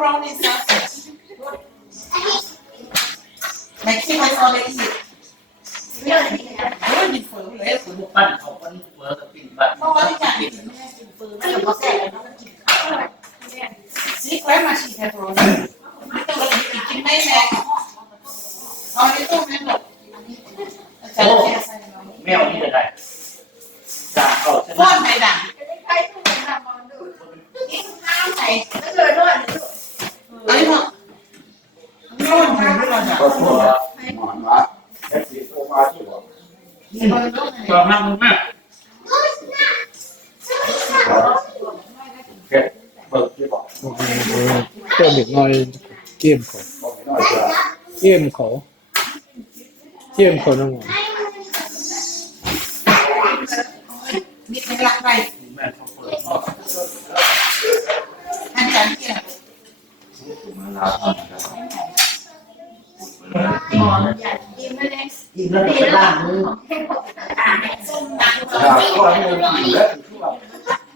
pepperoni sausage. Like see my father eat. Really for real. ลูกปั้นเขาปั้นเปิดปิ้งปั้น Oh, I can't eat. See, grandma she pepperoni. I thought like you can make that. Oh, you don't remember. โอ้แมวนี่เลยได้จานเขาใช่ไหม Con này đẳng. ใครทุกคนทำมาดู Cái ao này. แล้วเกิดด้วย Đấy mà. Con này rất là ก็ đẳng. ตัวหมอนวะแค่สีโอมาที่บอก ตัวมากมาก แค่เบิกที่บอก cho được ngồi kiêm khổ บอกไม่น้อยจะ kiêm khổ kiêm khổ nó ngồi Biết cái lạc này. แม่เขาเปิดเนาะ Ăn chắn kia. มาลาทอนนะครับ หมอนใหญ่ดีไม่เล็ก กินแล้วไปล้างมือ Xôm đắng ลา rồi. ก็ให้เราอยู่แล้วถึงช่วง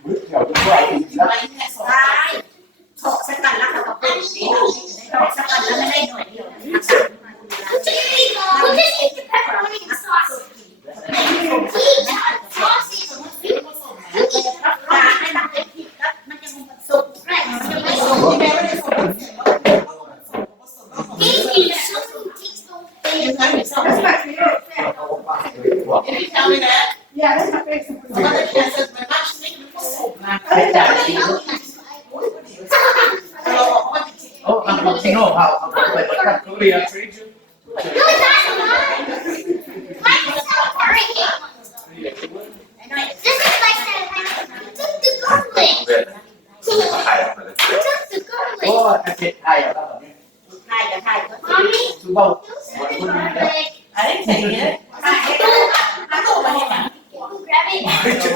วิทย์แถวทุกวันแล้ว Bánh này sổ. ตายถกสักกันแล้วเขาก็เป็นสีถกสักกันแล้วไม่ได้หน่วยเดียวปลาให้มันเป็นผิดแล้วมันจะมันสุกแรกมันจะไม่สุก Thì bé mới sổ. Em thấy bị sao? เขาบอกว่าบอก Em đi theo đi nè. อย่าได้มาเป็น Nó đã kìa sực mà bác sĩ nó có sổ mà. ใช้จ่ายดี Rồi, ôi, chị โอ้อังกฤษชิโน่เผาเขาไปประกันทุเรียน เวรไทยมาเลย โอ้อาเจ็ดไทยอ่ะตอนนี้ ไทยกับไทยก็ คือเบาวันนี้แล้ว ấy thì á, hai cái đồ mà như mà ไม่จุด